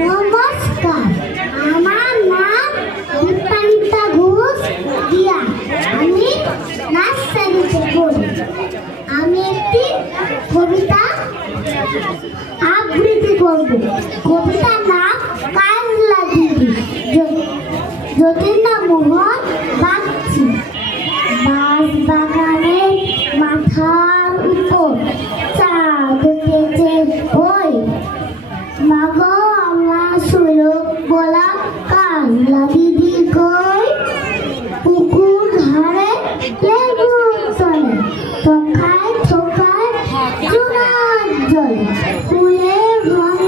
নমস্কার, আমার নাম দীপান্বিতা ঘোষ দিয়া। আমি নার্সারিতে পড়ি। আমি একটি কবিতা আবৃত্তি করব। কবিতার নাম কাজলা দিদি। যতীন্দ্রমোহন বাগচি। বাঁশ বাগানের মাথার উপর চাঁদ উঠেছে ওই, মাগো আমার সুলোক বলা কাজলা দিদি কই। পুকুর ধারে লেবুর তলে থোকায় থোকায় চুনার জলে ফুলের রঙে